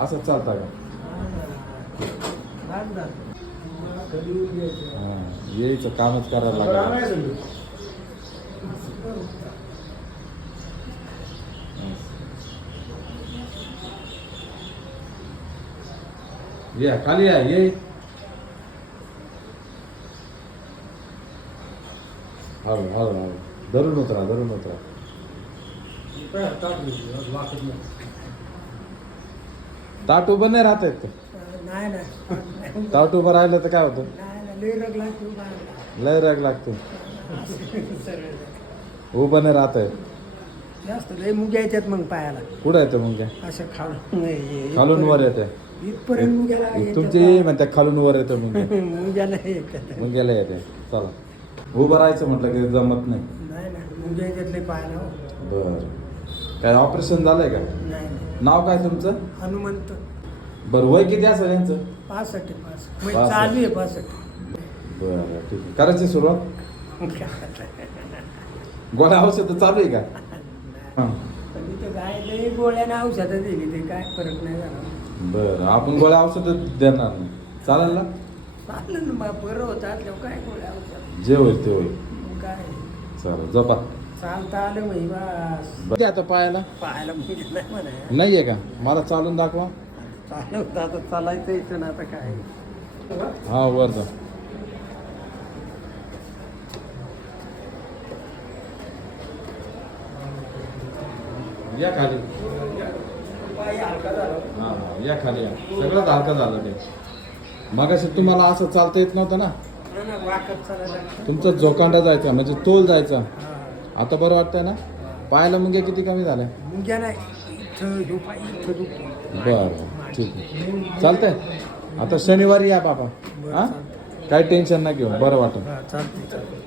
असं चालतं का? हा, यायचं कामच करायला लागलं. या खाली या ये. हळू हळू हळू धरून उतरा, धरून उतरा. ताट उभं नाही राहत आहेत का? नाही ताट उभं राहिलं तर काय होतं? लय राग लागतो. उभं नाही राहत आहे. जास्त लय मुग्या येतात मग पायाला. कुठं येतं मग काय? असं खालून खालून वर येते. इथपर्यंत मुग्याला तुमचे म्हणते खालून वर येतं मग मुग्याला येतात. मुंग्याला येते. चला उभं राहायचं म्हटलं की जमत नाही. नाही मुग्या येतात लय पायाला. बर काय ऑपरेशन झालंय का? नाही नाव काय तुमचं? हनुमंत. बरं वय किती असेल यांचं? 65 65. चालू आहे 65. बरं ठीक आहे. करायची सुरुवात. गोळ्या औषध चालू आहे का? हां पण इथं काय लय गोळ्याने औषधं दिली ते काय फरक नाही झाला. बरं आपण गोळ्या औषध देणार नाही. चालेल ना? चालेल ना मग बरं होतात काय गोळ्या औषध जे होईल ते होईल. काय चालेल जपा. चालता आलं मग बस. बघ आता पायाला पाहायला म्हणजे नाही म्हणा. नाहीये का? मला चालून दाखवा. चालवतं आता चालायचं इथं ना आता काय. हा वर जा. या खाली. पाय हलका झाला. हा हा या खाली या. सगळंच हलकं झालं ते. मगाशी तुम्हाला असं चालता येत नव्हतं ना? ना वाकत चालायला लागतं. तुमचा जोकांडा जायचा म्हणजे तोल जायचा. हा. आता बरं वाटतंय ना? पायाला मुंग्या किती कमी झाल्या? मुंग्या नाही इथं ह्यो पाय इथं दुखतो. बरं ठीक आहे. चालतंय. आता शनिवारी या बाबा. बरं, हा चालतंय. काही टेन्शन नाही घेऊ. बरं वाटतं. हा चालते चालते.